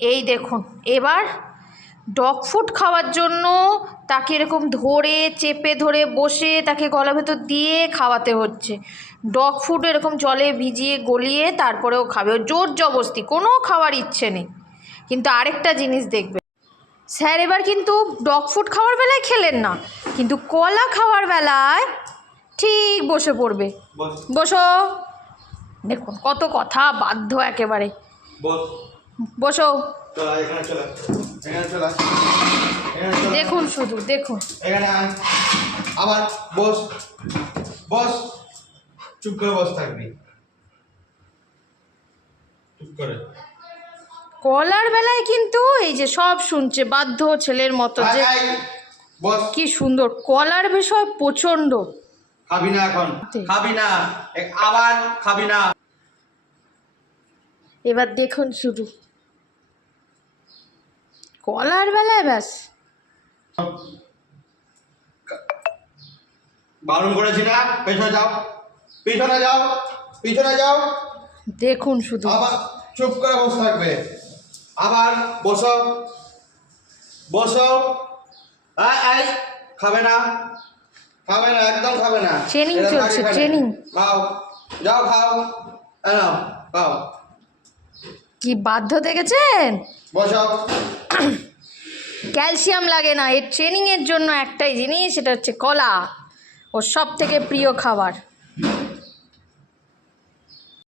এই দেখুন এবার ডগ ফুড খাওয়ার জন্য তাকে এরকম ধরে চেপে ধরে বসে তাকে গলা ভেতর দিয়ে খাওয়াতে হচ্ছে। ডগ ফুড এরকম জলে ভিজিয়ে গলিয়ে তারপরেও খাবে। ওর জোর জবস্তি কোনো খাওয়ার ইচ্ছে নেই। কিন্তু আরেকটা জিনিস দেখবে। স্যার এবার কিন্তু ডগ ফুড খাওয়ার বেলায় খেলেন না কিন্তু কলা খাওয়ার বেলায় ঠিক বসে পড়বে। বসো। দেখুন কত কথা বাধ্য একেবারে। বস। দেখুন শুধু দেখুন। এখানে আবার বস। বস। চুপ করে বস থাকবি। চুপ করে। কলার বেলায় কিন্তু এই যে সব শুনছে বাধ্য ছেলের মতো যে কি সুন্দর। কলার বিষয় প্রচণ্ড। খাবি না এখন। খাবি। না। আবার খাবি না। এবার দেখুন শুধু। কলার বেলায় ব্যাস। বারণ করেছি না পেছনে যাও পিছনে যাও পিছনে যাও। দেখুন শুধু। আবার চুপ করে বসে থাকবে। আবার বসো বসো। আয় খাবে না খাবে না একদম খাবে না। ট্রেনিং চলছে, ট্রেনিং। খাও যাও খাও এই নাও খাও। কি বাধ্য দেখেছেন? বসো। ক্যালসিয়াম লাগে না। এর ট্রেনিংয়ের জন্য একটাই জিনিস, সেটা হচ্ছে কলা, ওর সব থেকে প্রিয় খাবার।